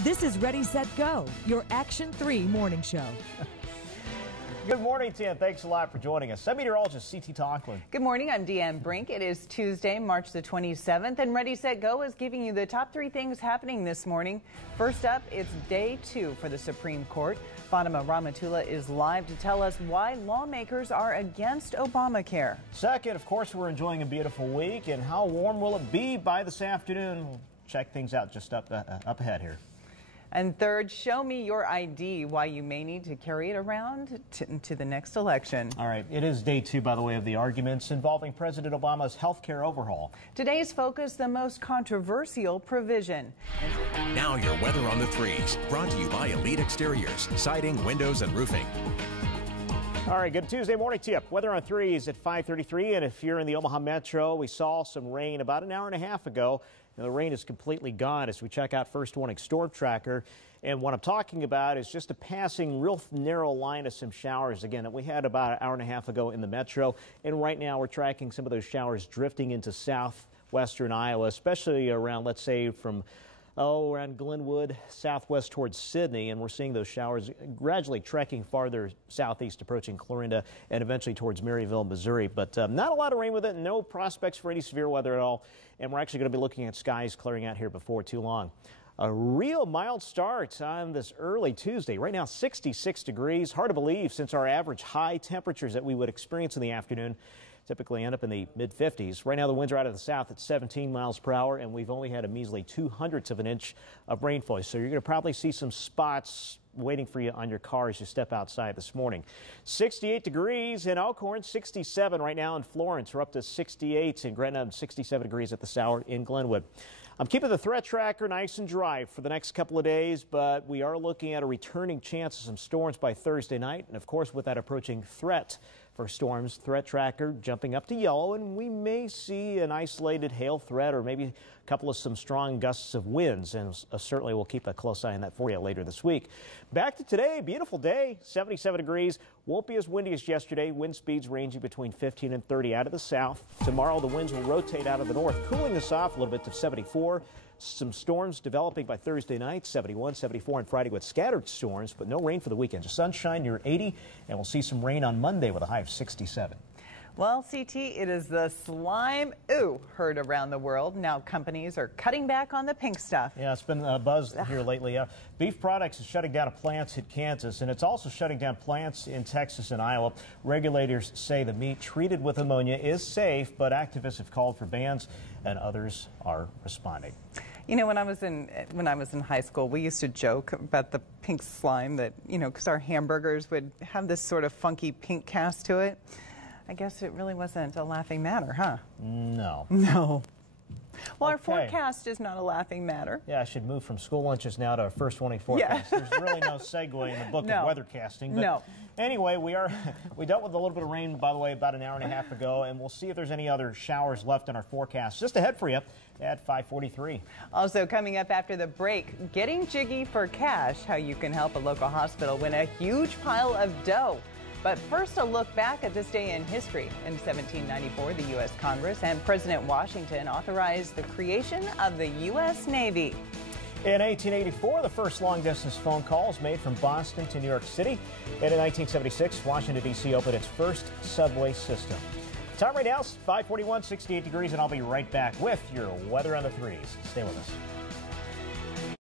This is Ready, Set, Go, your Action 3 morning show. Good morning to you, and thanks a lot for joining us. I'm meteorologist C.T. Tonklin. Good morning, I'm Deanne Brink. It is Tuesday, March the 27th, and Ready, Set, Go is giving you the top 3 things happening this morning. First up, it's day 2 for the Supreme Court. Fatima Rahmatullah is live to tell us why lawmakers are against Obamacare. Second, of course, we're enjoying a beautiful week, and how warm will it be by this afternoon? We'll check things out just up ahead here. And third, show me your ID, why you may need to carry it around to the next election. All right, it is day 2, by the way, of the arguments involving President Obama's health care overhaul. Today's focus, the most controversial provision. Now your weather on the 3s, brought to you by Elite Exteriors, siding, windows, and roofing. All right, good Tuesday morning to you. Weather on 3s at 5:33, and if you're in the Omaha Metro, we saw some rain about an hour and a half ago. Now, the rain is completely gone as we check out First Warning Storm Tracker. And what I'm talking about is just a passing real narrow line of some showers, again, that we had about an hour and a half ago in the Metro. And right now we're tracking some of those showers drifting into southwestern Iowa, especially around, let's say, from around Glenwood, southwest towards Sidney, and we're seeing those showers gradually trekking farther southeast, approaching Clarinda, and eventually towards Maryville, Missouri. But not a lot of rain with it, no prospects for any severe weather at all, and we're actually going to be looking at skies clearing out here before too long. A real mild start on this early Tuesday. Right now, 66 degrees. Hard to believe since our average high temperatures that we would experience in the afternoon typically end up in the mid-50s. Right now, the winds are out of the south at 17 miles per hour, and we've only had a measly 0.02 of an inch of rainfall. So you're going to probably see some spots waiting for you on your car as you step outside this morning. 68 degrees in Elkhorn, 67 right now in Florence. We're up to 68 in Gretna and 67 degrees at this hour in Glenwood. I'm keeping the threat tracker nice and dry for the next couple of days, but we are looking at a returning chance of some storms by Thursday night. And of course, with that approaching threat for storms, threat tracker jumping up to yellow, and we may see an isolated hail threat or maybe a couple of some strong gusts of winds. And certainly we'll keep a close eye on that for you later this week. Back to today, beautiful day, 77 degrees. Won't be as windy as yesterday. Wind speeds ranging between 15 and 30 out of the south. Tomorrow, the winds will rotate out of the north, cooling us off a little bit to 74. Some storms developing by Thursday night, 71, 74 on Friday with scattered storms, but no rain for the weekend. Just sunshine near 80, and we'll see some rain on Monday with a high of 67. Well, CT, it is the slime heard around the world. Now companies are cutting back on the pink stuff. Yeah, it's been a buzz here lately. Beef Products is shutting down plants in Kansas, and it's also shutting down plants in Texas and Iowa. Regulators say the meat treated with ammonia is safe, but activists have called for bans, and others are responding. You know, when I was in high school, we used to joke about the pink slime that, because our hamburgers would have this sort of funky pink cast to it. I guess it really wasn't a laughing matter, huh? No. No. Well, Okay. Our forecast is not a laughing matter. Yeah, I should move from school lunches now to our First Warning forecast. Yeah. There's really no segue in the book No. of weathercasting. But No. Anyway, we dealt with a little bit of rain, by the way, about an hour and a half ago, and we'll see if there's any other showers left in our forecast. Just ahead for you at 5:43. Also coming up after the break, getting jiggy for cash, how you can help a local hospital win a huge pile of dough. But first, a look back at this day in history. In 1794, the U.S. Congress and President Washington authorized the creation of the U.S. Navy. In 1884, the first long-distance phone call was made from Boston to New York City. And in 1976, Washington, D.C. opened its first subway system. Time right now is 5:41, 68 degrees, and I'll be right back with your weather on the 3s. Stay with us.